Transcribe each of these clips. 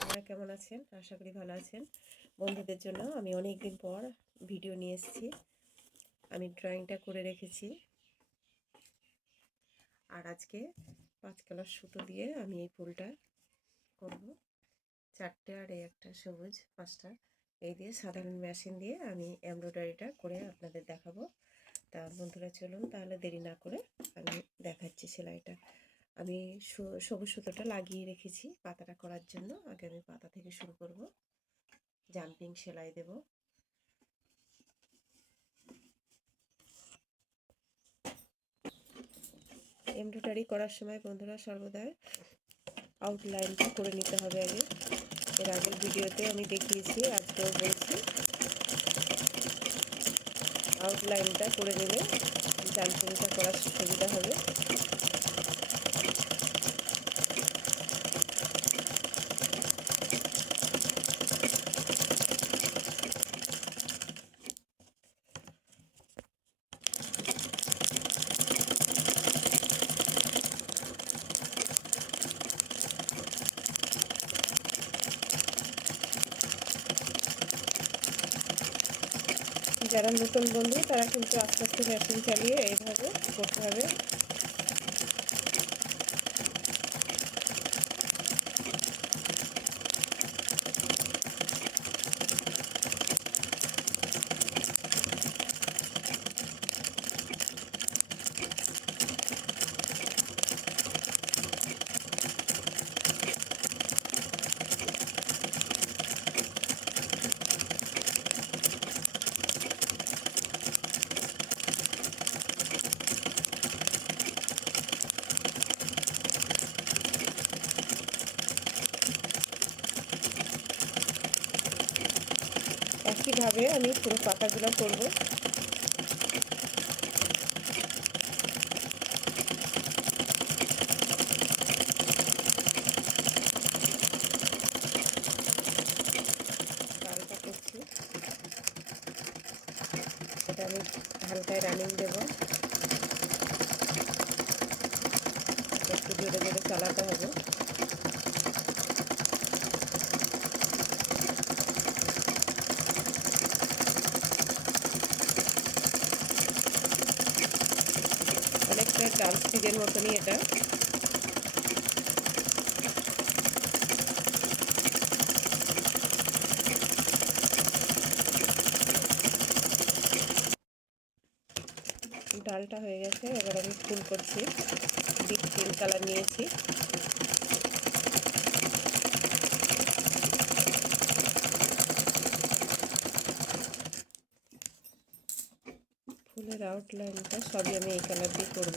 আপনারা কেমন আছেন? আশা করি ভালো আছেন। বন্ধুদের জন্য আমি অনেক দিন পর ভিডিও নিয়ে এসেছি। আমি ড্রয়িংটা করে রেখেছি, আর আজকে 5 কালার সুতো দিয়ে আমি এই ফুলটা করব। 4টে আর এই একটা সবুজ, 5টা এই দিয়ে সাধারণ মেশিন দিয়ে আমি এমব্রয়ডারিটা করে আপনাদের দেখাবো। তা বন্ধুরা চলুন তাহলে দেরি না করে আমি দেখাচ্ছি সেলাইটা। আমি সবুজ সুতোটা লাগিয়ে রেখেছি পাতাটা করার জন্য। আগে আমি পাতা থেকে শুরু করব, জাম্পিং সেলাই দেব। এমব্রয়ডারি করার সময় বন্ধুরা সর্বদা আউটলাইনটা করে নিতে হবে আগে। এর আগের ভিডিওতে আমি দেখিয়েছি, আজকেও বলছি, আউটলাইনটা করে নিলে জাম্পিংটা করার সুবিধা হবে। যারা নতুন বন্ধু তারা কিন্তু আস্তে আস্তে মেশিন চালিয়ে এইভাবে করতে হবে। একইভাবে আমি পুরো পাতাগুলো করব। ডালটা করছি, এটা আমি হালকায় রানিং দেব, একটু জোরে জোরে চালাতে হবে। অনেকটা ড্রামস্টিকের মতনই এটা। ডালটা হয়ে গেছে, এবার আমি ফুল করছি। ডিপ পিঙ্ক কালার নিয়েছি। ফুলের আউটলাইনটা সবই আমি এই কালার দিয়ে করব।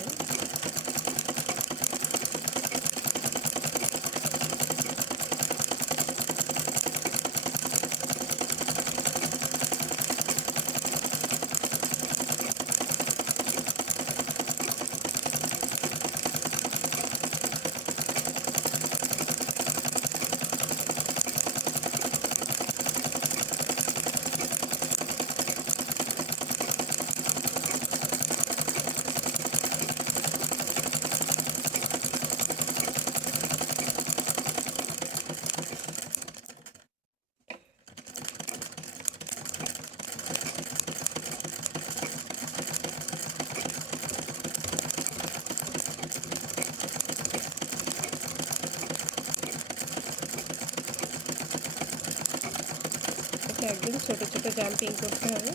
একদম ছোট ছোট জাম্পিং করতে হবে।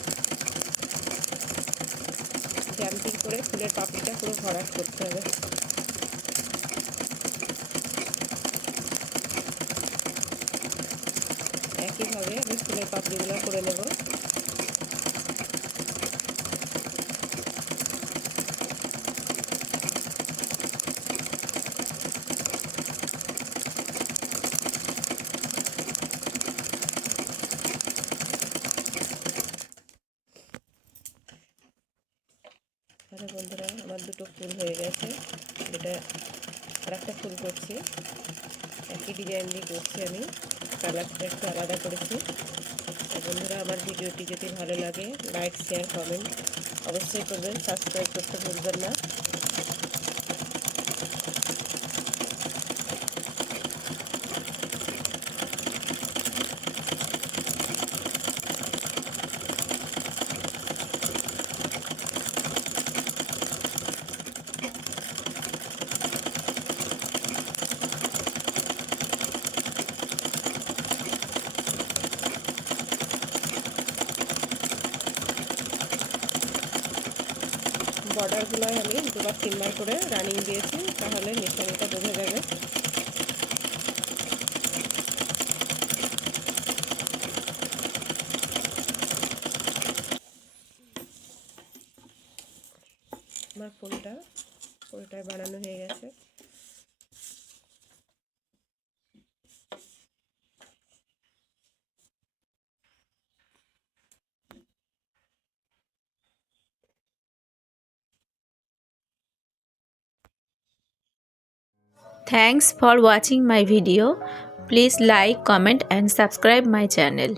জাম্পিং করে ফুলের পাপড়িটা পুরো ভরাট করতে হবে। একইভাবে আমি ফুলের পাপড়িগুলো করে নেব। আরে বন্ধুরা, আমার দুটো ফুল হয়ে গেছে। এটা আর একটা ফুল করছি, একই ডিজাইন দিয়ে করছি আমি, কালারটা একটু আলাদা করেছি। বন্ধুরা, আমার ভিডিওটি যদি ভালো লাগে লাইক শেয়ার কমেন্ট অবশ্যই করবেন, সাবস্ক্রাইব করতে ভুলবেন না। বাটারগুলোয় আমি 2-3 বার করে রানিং দিয়েছি, তাহলে মিশ্রণটা বোঝা যাবে। আমার পুরোটাই বানানো হয়ে গেছে। Thanks for watching my video. Please like, comment and subscribe my channel.